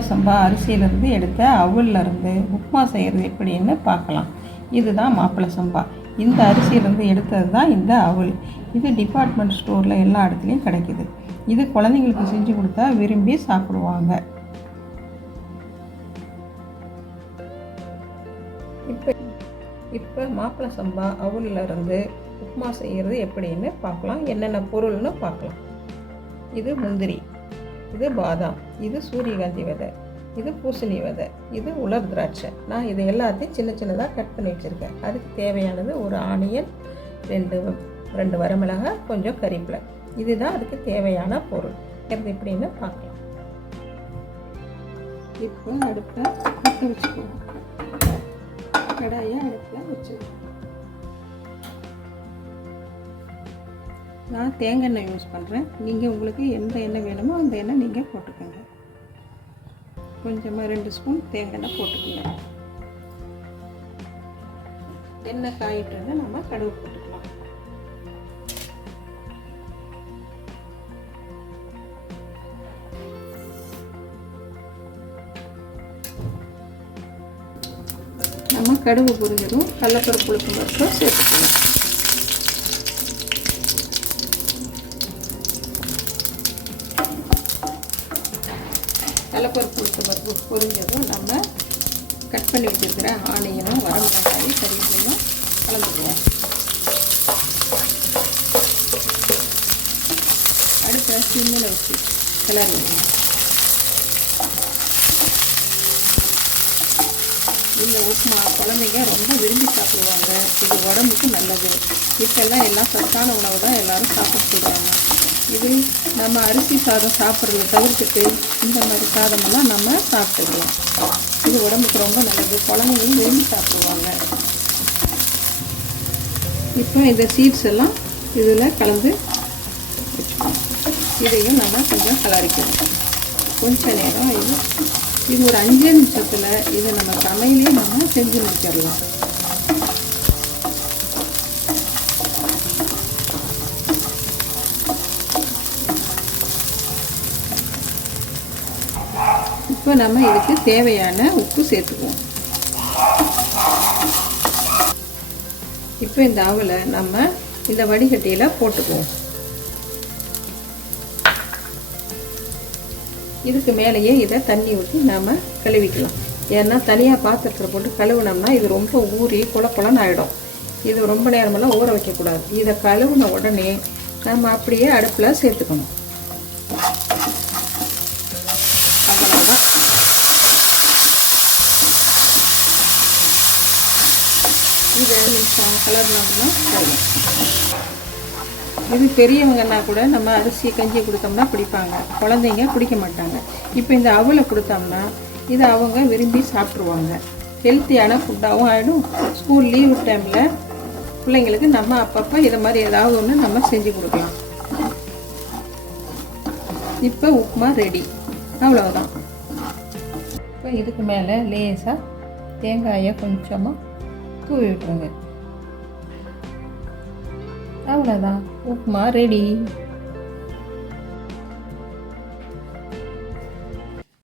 சம்பா அரிசியிலேருந்து எடுத்த அவுல்லேருந்து உப்புமா செய்கிறது எப்படின்னு பார்க்கலாம். இதுதான் மாப்பிள்ளை சம்பா. இந்த அரிசியிலேருந்து எடுத்தது தான் இந்த அவுல். இது டிபார்ட்மெண்ட் ஸ்டோரில் எல்லா இடத்துலையும் கிடைக்குது. இது குழந்தைங்களுக்கு செஞ்சு கொடுத்தா விரும்பி சாப்பிடுவாங்க. இப்போ இப்போ மாப்பிள்ளை சம்பா அவுல்ல உப்புமா செய்கிறது எப்படின்னு பார்க்கலாம். என்னென்ன பொருள்னு பார்க்கலாம். இது முந்திரி. இது பாதாம் இது சூரியகாந்தி விதை இது பூசணி விதை இது உலர் திராட்சை. நான் இது எல்லாத்தையும் சின்ன சின்னதாக கட் பண்ணி வச்சுருக்கேன். அதுக்கு தேவையானது ஒரு ஆனியன் ரெண்டு ரெண்டு வரமிளகாய் கொஞ்சம் கறிப்பிலை இதுதான் அதுக்கு தேவையான பொருள். இது எப்படின்னு பார்க்கலாம். இப்போ அடுப்பில் பற்ற கடாயை அடுப்பில் வச்சுருவோம் நான் தேங்காய் எண்ணெய் யூஸ் பண்ணுறேன் நீங்கள் உங்களுக்கு எந்த எண்ணெய் வேணுமோ அந்த எண்ணெய் நீங்கள் போட்டுக்கோங்க. கொஞ்சமாக ரெண்டு ஸ்பூன் தேங்காய் எண்ணெய் போட்டுக்கோங்க. எண்ணெய் காயிட்டு நம்ம கடுகு போட்டுக்கலாம். நம்ம கடுகு புரிஞ்சதும் கடலப்பருப்பு புழுக்கும் பருப்பு சேர்த்துக்கலாம். கடலப்பருப்பு உளுத்தம்பருப்பு பொரிஞ்சதும் நம்ம கட் பண்ணி வச்சுருக்கிற ஆனியனும் வரமிளகாயும் கறிவேப்பிலையும் கலந்துக்குவோம். அடுத்த சிம்மில் வச்சு கிளறி இந்த உப்புமா குழந்தைங்க ரொம்ப விரும்பி சாப்பிடுவாங்க. இது உடம்புக்கு நல்லது. இப்போல்லாம் எல்லாம் சத்தான உணவு தான் எல்லோரும் சாப்பிட்டுருக்காங்க இது நம்ம அரிசி சாதம் சாப்பிட்றத தவிர்த்துட்டு இந்த மாதிரி சாதமெல்லாம் நம்ம சாப்பிட்டுக்கலாம். இது உடம்புக்கு ரொம்ப நல்லது. குழந்தைங்களும் விரும்பி சாப்பிடுவாங்க. இப்போ இந்த சீட்ஸ் எல்லாம் இதில் கலந்து வச்சுக்கணும். இதையும் நம்ம கொஞ்சம் கலரிக்கணும். கொஞ்ச நேரம் இது இது ஒரு அஞ்சு நிமிஷத்தில் இதை நம்ம சமையலே நம்ம செஞ்சு முடிச்சிடலாம். இப்போ நம்ம இதுக்கு தேவையான உப்பு சேர்த்துக்குவோம். இப்போ இந்த அவலை நம்ம இந்த வடிகட்டியில் போட்டுக்குவோம். இதுக்கு மேலேயே இதை தண்ணி ஊற்றி நாம் கழுவிக்கலாம். ஏன்னா தனியாக பாத்திரத்தில் போட்டு கழுவுனோம்னா இது ரொம்ப ஊறி குழப்பலன்னு ஆகிடும் இது ரொம்ப நேரமெல்லாம் ஊற வைக்கக்கூடாது. இதை கழுவுன உடனே நம்ம அப்படியே அடுப்பில் சேர்த்துக்கணும் அவ்வளோதான் இது நிமிஷம் கலர்னோம்னா போதும் இது பெரியவங்கன்னா கூட நம்ம அரிசி கஞ்சி கொடுத்தோம்னா பிடிப்பாங்க. குழந்தைங்க பிடிக்க மாட்டாங்க. இப்போ இந்த அவலை கொடுத்தோம்னா இதை அவங்க விரும்பி சாப்பிட்ருவாங்க ஹெல்த்தியான ஃபுட்டாகவும் ஆகிடும் ஸ்கூல் லீவு டைமில் பிள்ளைங்களுக்கு நம்ம அப்பப்போ இதை மாதிரி ஏதாவது ஒன்று நம்ம செஞ்சு கொடுக்கலாம். இப்போ உப்புமா ரெடி அவ்வளோதான் இப்போ இதுக்கு மேலே லேசாக தேங்காயை கொஞ்சமாக தூவி விட்டுருங்க அவ்வளோதான் உப்புமா ரெடி